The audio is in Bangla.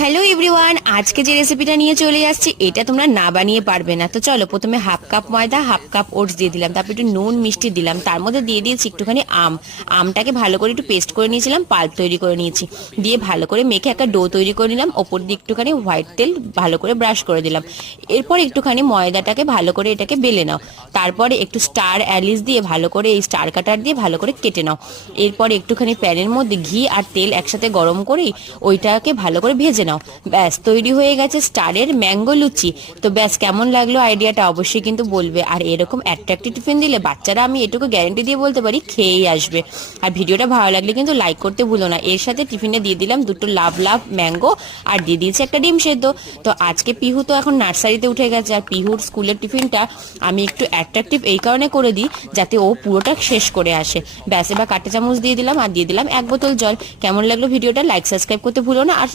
হ্যালো এভরিওয়ান, আজকে যে রেসিপিটা নিয়ে চলে আসছি এটা তোমরা না বানিয়ে পারবে না। তো চলো, প্রথমে হাফ কাপ ময়দা, হাফ কাপ ওটস দিয়ে দিলাম, তারপর একটু নুন মিষ্টি দিলাম, তার মধ্যে দিয়ে দিয়েছি একটুখানি আমটাকে ভালো করে একটু পেস্ট করে নিয়েছিলাম, পাল্প তৈরি করে নিয়েছি, দিয়ে ভালো করে মেখে একটা ডো তৈরি করে নিলাম। ওপর দিয়ে একটুখানি হোয়াইট তেল ভালো করে ব্রাশ করে দিলাম। এরপর একটুখানি ময়দাটাকে ভালো করে এটাকে বেলে নাও, তারপরে একটু স্টার অ্যালিস দিয়ে ভালো করে এই স্টার কাটার দিয়ে ভালো করে কেটে নাও। এরপর একটুখানি প্যানের মধ্যে ঘি আর তেল একসাথে গরম করেই ওইটাকে ভালো করে ভেজে নাও। ব্যাস তৈরি হয়ে গেছে স্টারের ম্যাঙ্গো লুচি। তো ব্যাস, কেমন লাগলো আইডিয়াটা অবশ্যই কিন্তু বলবে। আর এরকম অ্যাট্রাক্টিভ টিফিন দিলে বাচ্চারা, আমি এটুকু গ্যারেন্টি দিয়ে বলতে পারি, খেয়েই আসবে। আর ভিডিওটা ভালো লাগলে কিন্তু লাইক করতে ভুলো না। এর সাথে টিফিনে দিয়ে দিলাম দুটো লাভ লাভ ম্যাঙ্গো, আর দিয়ে দিয়েছি একটা ডিম সেদ্ধ। তো আজকে পিহু তো এখন নার্সারিতে উঠে গেছে, আর পিহুর স্কুলের টিফিনটা আমি একটু অ্যাট্রাক্টিভ এই কারণে করে দিই যাতে ও পুরোটা শেষ করে আসে। ব্যাস, এবার কাঁটা চামচ দিয়ে দিলাম, আর দিয়ে দিলাম 1 বোতল জল। কেমন লাগলো ভিডিওটা? লাইক সাবস্ক্রাইব করতে ভুলো না। আর